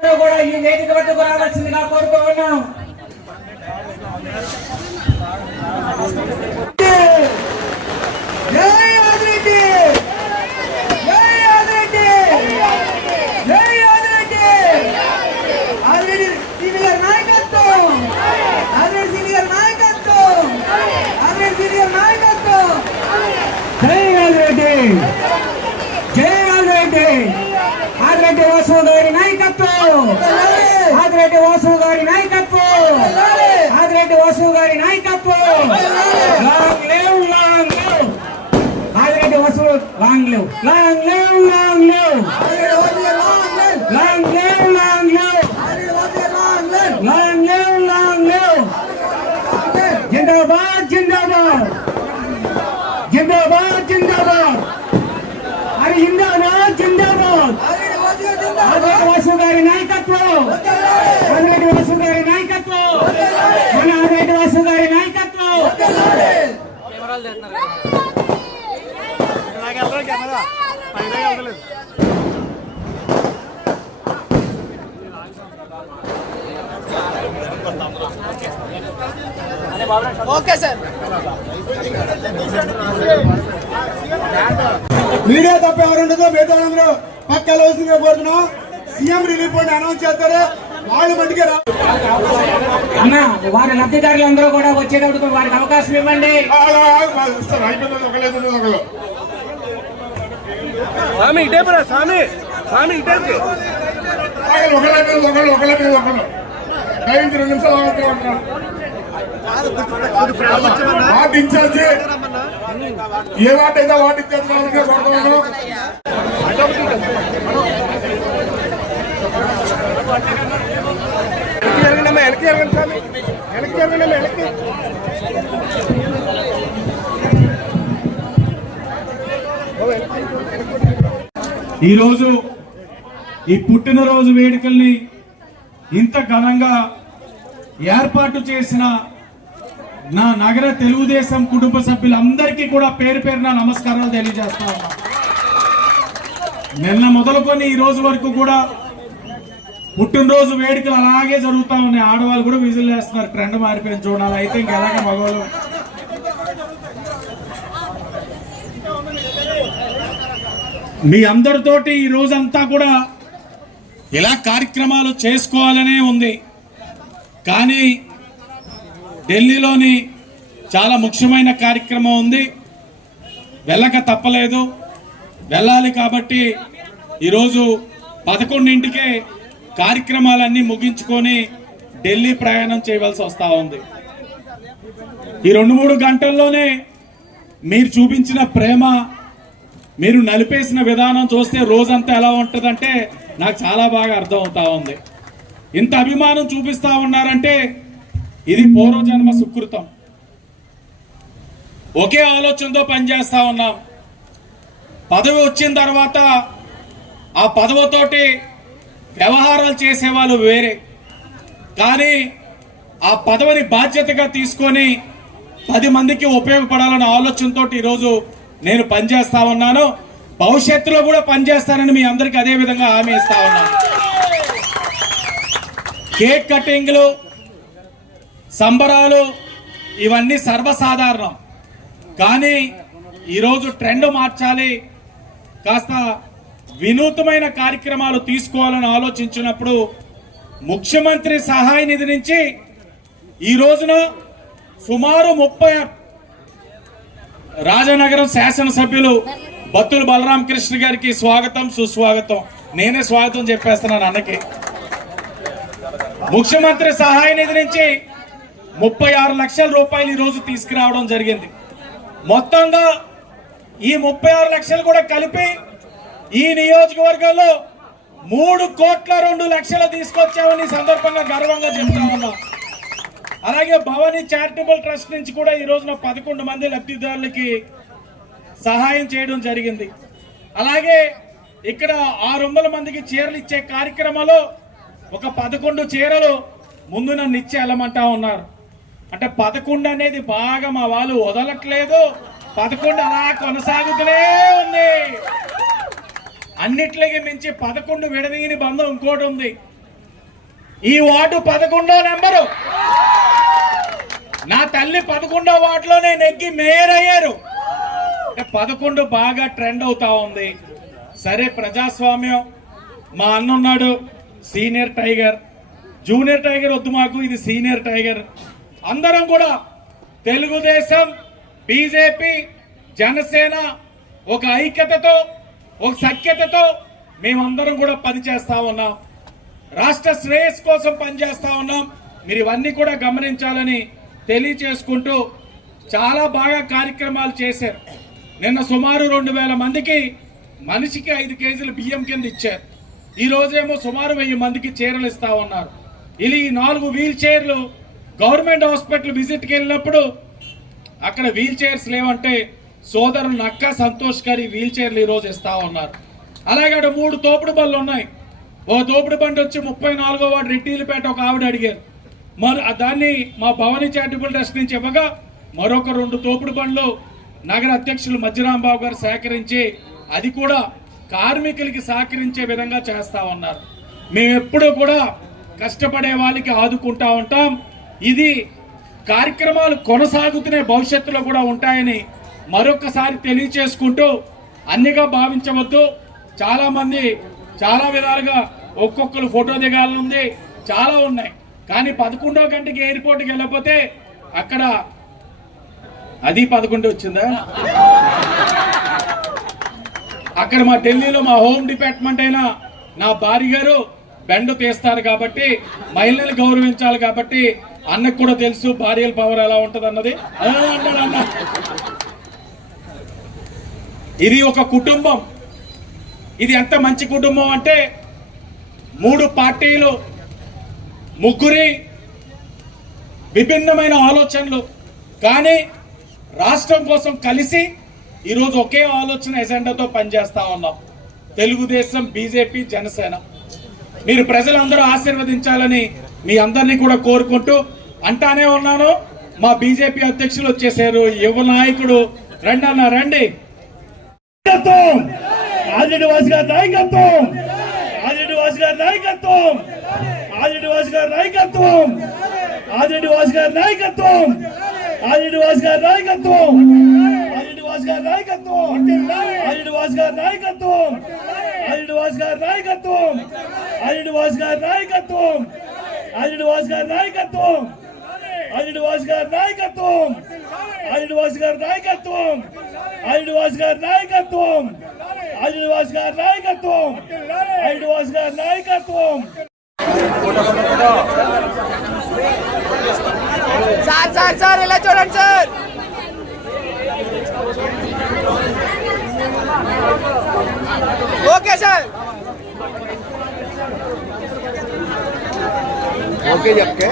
కూడా ఈ వేదిక వద్దకు రావాల్సిందిగా కోరుతూ ఉన్నాం. ఆదిరెడ్డి వాసు గారి నాయకత్వం, ఆదిరెడ్డి వాసు గారి నాయకత్వం, ఆదిరెడ్డి వాసు గారి నాయకత్వం. Long live, long live Adireddy Vasu, long live, long live, long live, long live, long live, long live, long live. జిందాబాద్, జిందాబాద్, జిందాబాద్, జిందాబాద్. అరే జిందాబాద్, జిందాబాద్. ఆదిరెడ్డి వాసు గారి నాయకత్వం, ఆదిరెడ్డి వాసు గారి నాయకత్వం, మన ఆదిరెడ్డి వాసు గారి నాయకత్వం. Okay sir. మీడియా తప్ప ఎవరుండదో మిగతా అందరూ పక్కన వస్తుందిగా కోరుతున్నాం. సీఎం రిలీఫ్ ఫండ్ అనౌన్స్ చేస్తారు, వాళ్ళు మట్టికే రా. అన్న వారి లబ్ధిదారులందరూ కూడా వచ్చేటప్పుడు వారికి అవకాశం ఇవ్వండి. స్వామి ఇటే పరా, స్వామి స్వామి ఇటే. వార్డు ఇన్ఛార్జి ఏ వార్డు అయితే వార్డు ఇన్ఛార్జి వెనక్కి జరగండి స్వామి, వెనక్కి జరగండి, వెనక్కి. ఈరోజు ఈ పుట్టినరోజు వేడుకల్ని ఇంత ఘనంగా ఏర్పాటు చేసిన నా నగర తెలుగుదేశం కుటుంబ సభ్యులందరికీ కూడా పేరు పేరున నమస్కారాలు తెలియజేస్తా ఉన్నా. నిన్న మొదలుకొని ఈ రోజు వరకు కూడా పుట్టినరోజు వేడుకలు అలాగే జరుగుతా ఉన్నాయి. ఆడవాళ్ళు కూడా విజిల్ వేస్తున్నారు, ట్రెండ్ మారిపోయింది చూడాలి. అయితే ఇంకెలాగ మగవాళ్ళు మీ అందరితోటి ఈ రోజంతా కూడా ఇలా కార్యక్రమాలు చేసుకోవాలనే ఉంది. కానీ ఢిల్లీలోని చాలా ముఖ్యమైన కార్యక్రమం ఉంది, వెళ్ళక తప్పలేదు, వెళ్ళాలి. కాబట్టి ఈరోజు 11ంటికే కార్యక్రమాలన్నీ ముగించుకొని ఢిల్లీ ప్రయాణం చేయవలసి వస్తూ ఉంది. ఈ 2-3 గంటల్లోనే మీరు చూపించిన ప్రేమ, మీరు నలిపేసిన విధానం చూస్తే రోజంతా ఎలా ఉంటుందంటే నాకు చాలా బాగా అర్థం అవుతా ఉంది. ఇంత అభిమానం చూపిస్తా ఉన్నారంటే ఇది పూర్వజన్మ సుకృతం. ఒకే ఆలోచనతో పనిచేస్తా ఉన్నాం. పదవి వచ్చిన తర్వాత ఆ పదవితోటి వ్యవహారాలు చేసేవాళ్ళు వేరే, కానీ ఆ పదవిని బాధ్యతగా తీసుకొని 10 మందికి ఉపయోగపడాలన్న ఆలోచనతో ఈరోజు నేను పనిచేస్తా ఉన్నాను. భవిష్యత్తులో కూడా పనిచేస్తానని మీ అందరికీ అదే విధంగా హామీ ఇస్తా ఉన్నాను. కేక్ కటింగ్లు, సంబరాలు ఇవన్నీ సర్వసాధారణం. కానీ ఈరోజు ట్రెండ్ మార్చాలి, కాస్త వినూత్నమైన కార్యక్రమాలు తీసుకోవాలని ఆలోచించినప్పుడు ముఖ్యమంత్రి సహాయ నిధి నుంచి ఈ రోజున సుమారు 30 రాజనగరం శాసనసభ్యులు బత్తుల బలరామకృష్ణ గారికి స్వాగతం, సుస్వాగతం. నేనే స్వాగతం చెప్పేస్తున్నాను అన్నకి. ముఖ్యమంత్రి సహాయ నిధి నుంచి 36 లక్షల రూపాయలు ఈ రోజు తీసుకురావడం జరిగింది. మొత్తంగా ఈ 36 లక్షలు కూడా కలిపి ఈ నియోజకవర్గంలో 3,02,00,000 తీసుకొచ్చామని సందర్భంగా గర్వంగా చెప్తా ఉన్నాం. అలాగే భవానీ చారిటబుల్ ట్రస్ట్ నుంచి కూడా ఈ రోజున 11 మంది లబ్ధిదారులకి సహాయం చేయడం జరిగింది. అలాగే ఇక్కడ 600 మందికి చీరలు ఇచ్చే కార్యక్రమంలో ఒక 11 చీరలు ముందు నన్ను ఇచ్చి వెళ్ళమంటా ఉన్నారు. అంటే 11 అనేది బాగా మా వాళ్ళు వదలట్లేదు, 11 అలా కొనసాగుతూనే ఉంది. అన్నిట్లకి మించి 11 విడదీయని బంధం ఇంకోటి ఉంది. ఈ వార్డు 11వ నెంబరు. నా తల్లి 11వ వార్డులోనే నెగ్గి మేయర్ అయ్యారు. 11 బాగా ట్రెండ్ అవుతా ఉంది. సరే, ప్రజాస్వామ్యం. మా అన్నున్నాడు సీనియర్ టైగర్, జూనియర్ టైగర్ వద్దు మాకు, ఇది సీనియర్ టైగర్. అందరం కూడా తెలుగుదేశం, బీజేపీ, జనసేన ఒక ఐక్యతతో, ఒక సఖ్యతతో మేమందరం కూడా పనిచేస్తా ఉన్నాం. రాష్ట్ర శ్రేయస్ కోసం పనిచేస్తా ఉన్నాం. మీరు ఇవన్నీ కూడా గమనించాలని తెలియచేసుకుంటూ చాలా బాగా కార్యక్రమాలు చేశారు. నిన్న సుమారు 2000 మందికి మనిషికి 5 కేజీలు బియ్యం కింద ఇచ్చారు. ఈ రోజేమో సుమారు 1000 మందికి చీరలు ఇస్తా ఉన్నారు. ఇది 4 వీల్ చైర్లు గవర్నమెంట్ హాస్పిటల్ విజిట్కి వెళ్ళినప్పుడు అక్కడ వీల్ చైర్స్ లేవంటే సోదరులు నక్క సంతోష్ గారి వీల్ చైర్లు ఈ రోజు ఇస్తా ఉన్నారు. అలాగే 3 తోపుడు బళ్ళు ఉన్నాయి. ఓ తోపుడు బండి వచ్చి 34వ వార్డు రెడ్డిలపేట ఒక ఆవిడ అడిగారు. దాన్ని మా భవానీ చారిటబుల్ ట్రస్ట్ నుంచి ఇవ్వగా మరొక 2 తోపుడు బండ్లు నగర అధ్యక్షులు మధ్యరాంబాబు గారు సేకరించి అది కూడా కార్మికులకి సహకరించే విధంగా చేస్తా ఉన్నారు. మేము ఎప్పుడూ కూడా కష్టపడే వాళ్ళకి ఆదుకుంటా ఉంటాం. ఇది కార్యక్రమాలు కొనసాగుతూనే భవిష్యత్తులో కూడా ఉంటాయని మరొకసారి తెలియచేసుకుంటూ, అన్నిగా భావించవద్దు. చాలా మంది చాలా విధాలుగా ఒక్కొక్కరు ఫోటో దిగాలనుంది, చాలా ఉన్నాయి. కానీ 11వ గంటకి ఎయిర్పోర్ట్కి వెళ్ళకపోతే అక్కడ అది 11 వచ్చిందా, అక్కడ మా ఢిల్లీలో మా హోమ్ డిపార్ట్మెంట్ అయినా నా భార్య గారు బెండు తీస్తారు కాబట్టి, మహిళలు గౌరవించాలి కాబట్టి, అన్నకు కూడా తెలుసు భార్యల పవర్ ఎలా ఉంటది అన్నది. అన్న ఇది ఒక కుటుంబం. ఇది ఎంత మంచి కుటుంబం అంటే 3 పార్టీలు, 3 విభిన్నమైన ఆలోచనలు, కానీ రాష్ట్రం కోసం కలిసి ఈరోజు ఒకే ఆలోచన ఎజెండాతో పనిచేస్తా ఉన్నాం. తెలుగుదేశం, బీజేపీ, జనసేన. మీరు ప్రజలందరూ ఆశీర్వదించాలని మీ అందరినీ కూడా కోరుకుంటూ అంటానే ఉన్నాను. మా బీజేపీ అధ్యక్షులు వచ్చేసారు, యువ నాయకుడు. రండి అన్న, రండి. ఆదివాసి గారి నాయకత్వం, ఆదివాసి గారి నాయకత్వం, ఆదివాసి గారి నాయకత్వం, ఆదివాసి గారి నాయకత్వం, ఆదివాసి గారి నాయకత్వం, ఆదివాసి గారి నాయకత్వం, ఆదివాసి గారి నాయకత్వం, ఆదివాసి గారి నాయకత్వం, ఆదివాసి గారి నాయకత్వం, ఆదివాసి గారి నాయకత్వం, ఆదివాసి గారి నాయకత్వం, ఆదివాసి గారి నాయకత్వం, ఆదివాసి గారి నాయకత్వం, ఆదివాసి గారి నాయకత్వం, ఆదివాసి గారి నాయకత్వం. సార్ ఇలా చూడండి సార్. ఓకే సార్, ఓకే చెప్తే